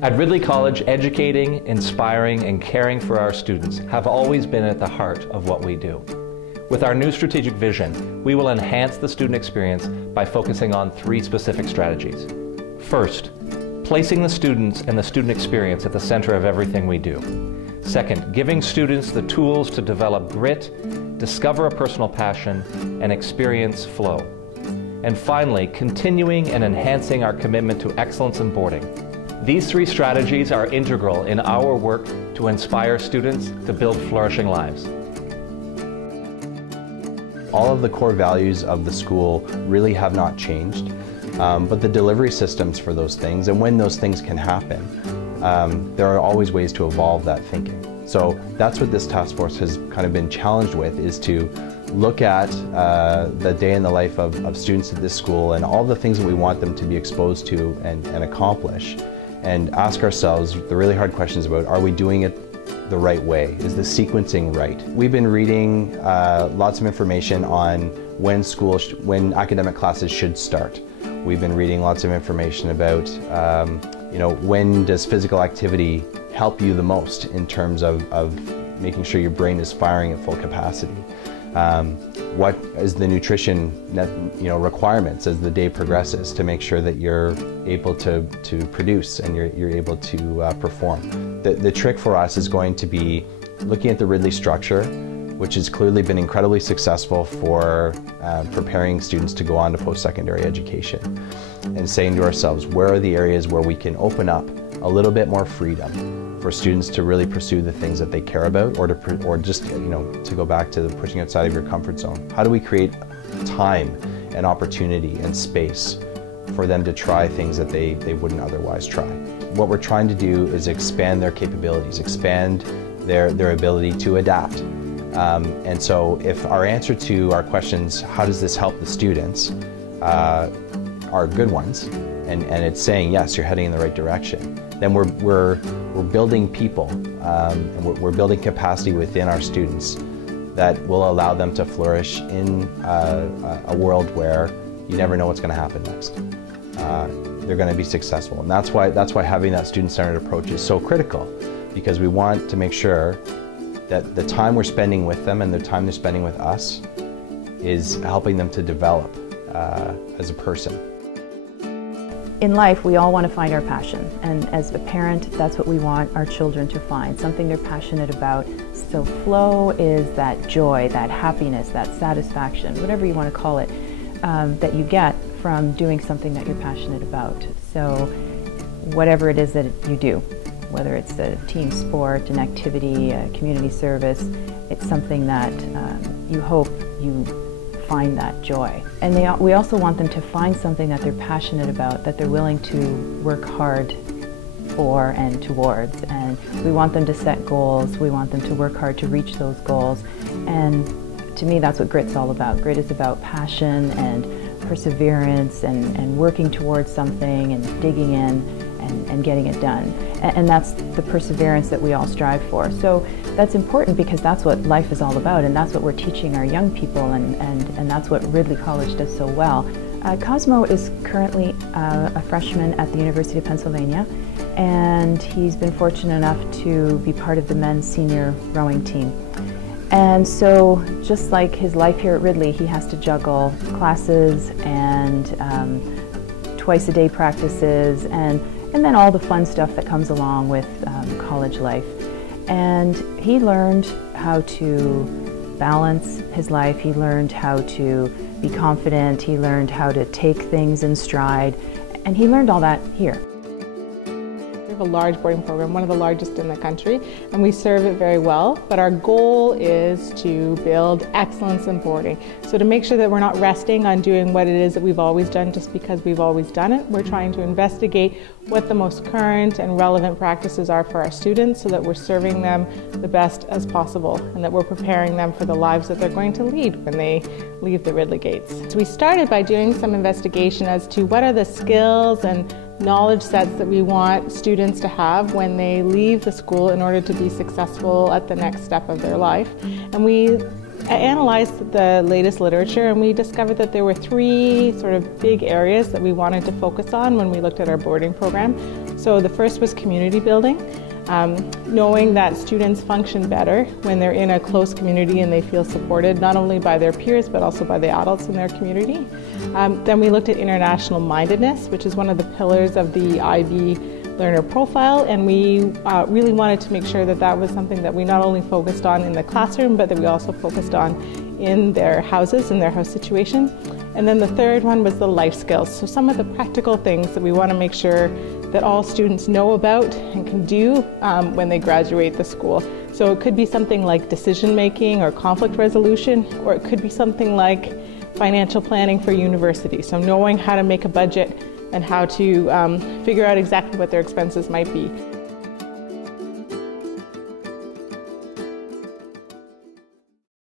At Ridley College, educating, inspiring, and caring for our students have always been at the heart of what we do. With our new strategic vision, we will enhance the student experience by focusing on 3 specific strategies. First, placing the students and the student experience at the center of everything we do. Second, giving students the tools to develop grit, discover a personal passion, and experience flow. And finally, continuing and enhancing our commitment to excellence in boarding. These 3 strategies are integral in our work to inspire students to build flourishing lives. All of the core values of the school really have not changed, but the delivery systems for those things and when those things can happen, there are always ways to evolve that thinking. So that's what this task force has kind of been challenged with, is to look at the day in the life of students at this school and all the things that we want them to be exposed to and accomplish, and ask ourselves the really hard questions about, are we doing it the right way? Is the sequencing right? We've been reading lots of information on when academic classes should start. We've been reading lots of information about when does physical activity help you the most in terms of making sure your brain is firing at full capacity. What is the nutrition requirements as the day progresses to make sure that you're able to produce and you're able to perform. The trick for us is going to be looking at the Ridley structure, which has clearly been incredibly successful for preparing students to go on to post-secondary education, and saying to ourselves, where are the areas where we can open up a little bit more freedom for students to really pursue the things that they care about, or just to go back to the pushing outside of your comfort zone. How do we create time and opportunity and space for them to try things that they wouldn't otherwise try? What we're trying to do is expand their capabilities, expand their ability to adapt. And so if our answer to our questions, how does this help the students, are good ones, and it's saying, yes, you're heading in the right direction, then we're building people, and we're building capacity within our students that will allow them to flourish in a world where you never know what's going to happen next. They're going to be successful, and that's why having that student-centered approach is so critical, because we want to make sure that the time we're spending with them and the time they're spending with us is helping them to develop as a person. In life, we all want to find our passion, and as a parent, that's what we want our children to find, something they're passionate about. So flow is that joy, that happiness, that satisfaction, whatever you want to call it, that you get from doing something that you're passionate about. So whatever it is that you do, whether it's a team sport, an activity, a community service, it's something that you hope you find that joy. And we also want them to find something that they're passionate about, that they're willing to work hard for and towards. And we want them to set goals, we want them to work hard to reach those goals. And to me, that's what grit's all about. Grit is about passion and perseverance and working towards something and digging in and getting it done. And that's the perseverance that we all strive for. So that's important, because that's what life is all about, and that's what we're teaching our young people, and that's what Ridley College does so well. Cosmo is currently a freshman at the University of Pennsylvania, and he's been fortunate enough to be part of the men's senior rowing team. And so just like his life here at Ridley, he has to juggle classes and twice-a-day practices and then all the fun stuff that comes along with college life. And he learned how to balance his life, he learned how to be confident, he learned how to take things in stride, and he learned all that here. We have a large boarding program, one of the largest in the country, and we serve it very well, but our goal is to build excellence in boarding. So to make sure that we're not resting on doing what it is that we've always done just because we've always done it, we're trying to investigate what the most current and relevant practices are for our students, so that we're serving them the best as possible and that we're preparing them for the lives that they're going to lead when they leave the Ridley gates. So we started by doing some investigation as to what are the skills and knowledge sets that we want students to have when they leave the school in order to be successful at the next step of their life. And we I analyzed the latest literature and we discovered that there were three sort of big areas that we wanted to focus on when we looked at our boarding program. So the first was community building, knowing that students function better when they're in a close community and they feel supported not only by their peers but also by the adults in their community. Then we looked at international mindedness, which is one of the pillars of the IB learner profile, and we really wanted to make sure that that was something that we not only focused on in the classroom but that we also focused on in their houses, in their house situation. And then the third one was the life skills, so some of the practical things that we want to make sure that all students know about and can do when they graduate the school. So it could be something like decision making or conflict resolution, or it could be something like financial planning for university, so knowing how to make a budget and how to figure out exactly what their expenses might be.